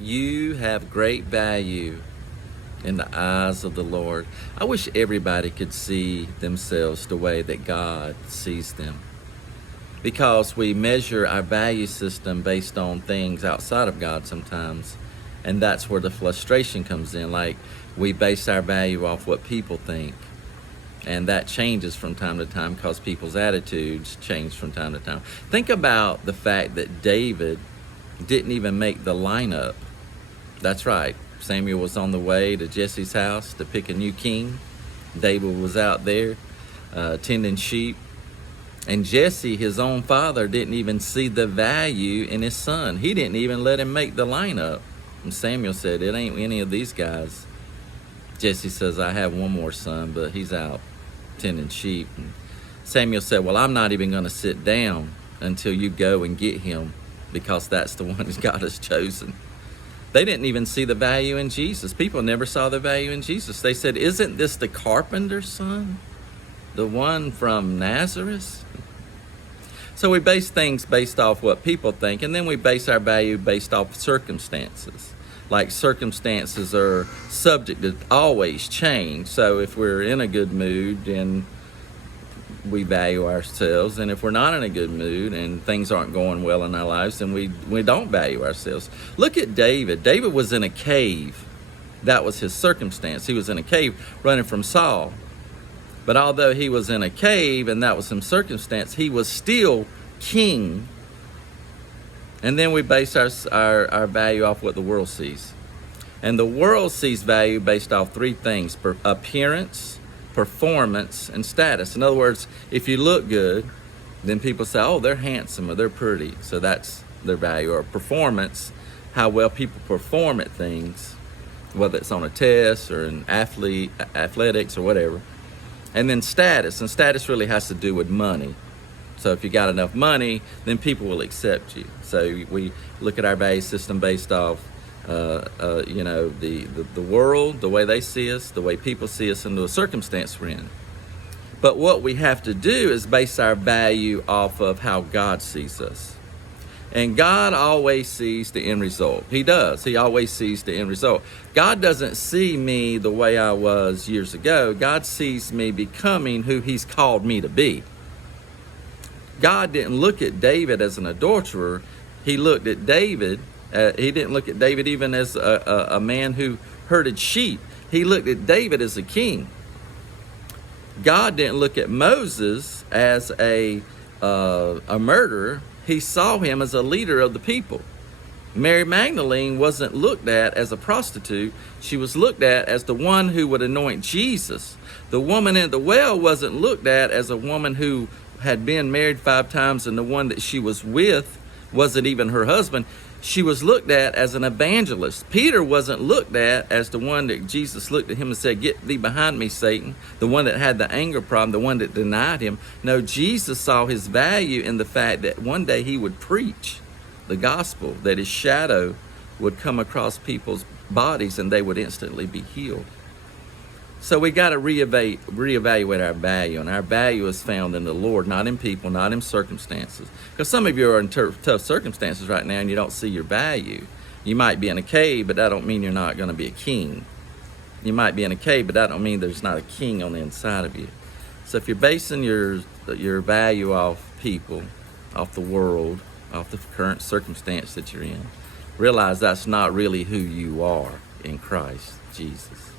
You have great value in the eyes of the Lord. I wish everybody could see themselves the way that God sees them, because we measure our value system based on things outside of God sometimes, and that's where the frustration comes in. Like, we base our value off what people think, and that changes from time to time because people's attitudes change from time to time. Think about the fact that David didn't even make the lineup. That's right. Samuel was on the way to Jesse's house to pick a new king. David was out there tending sheep. And Jesse, his own father, didn't even see the value in his son. He didn't even let him make the lineup. And Samuel said, it ain't any of these guys. Jesse says, I have one more son, but he's out tending sheep. And Samuel said, well, I'm not even going to sit down until you go and get him, because that's the one God has chosen. They didn't even see the value in Jesus. People never saw the value in Jesus. They said, isn't this the carpenter's son? The one from Nazareth? So we base things based off what people think, and then we base our value based off circumstances. Like, circumstances are subject to always change. So if we're in a good mood, then we value ourselves, and if we're not in a good mood and things aren't going well in our lives, then we don't value ourselves. Look at David. David was in a cave. That was his circumstance. He was in a cave running from Saul. But although he was in a cave and that was some circumstance, he was still king. And then we base our value off what the world sees. And the world sees value based off three things: appearance, performance, and status. In other words, if you look good, then people say, oh, they're handsome or they're pretty. So that's their value. Or performance, how well people perform at things, whether it's on a test or in athletics or whatever. And then status, and status really has to do with money. So if you got enough money, then people will accept you. So we look at our value system based off the world, the way they see us, the way people see us, and the circumstance we're in. But what we have to do is base our value off of how God sees us. And God always sees the end result. He does. He always sees the end result. God doesn't see me the way I was years ago. God sees me becoming who He's called me to be. God didn't look at David as an adulterer. He looked at David. He didn't look at David even as a man who herded sheep. He looked at David as a king. God didn't look at Moses as a murderer. He saw him as a leader of the people. Mary Magdalene wasn't looked at as a prostitute. She was looked at as the one who would anoint Jesus. The woman at the well wasn't looked at as a woman who had been married 5 times, and the one that she was with wasn't even her husband. She was looked at as an evangelist. Peter wasn't looked at as the one that Jesus looked at him and said, get thee behind me, Satan. The one that had the anger problem, the one that denied him. No, Jesus saw his value in the fact that one day he would preach the gospel, that his shadow would come across people's bodies and they would instantly be healed. So we got to reevaluate our value, and our value is found in the Lord, not in people, not in circumstances. Because some of you are in tough circumstances right now and you don't see your value. You might be in a cave, but that don't mean you're not going to be a king. You might be in a cave, but that don't mean there's not a king on the inside of you. So if you're basing your value off people, off the world, off the current circumstance that you're in, realize that's not really who you are in Christ Jesus.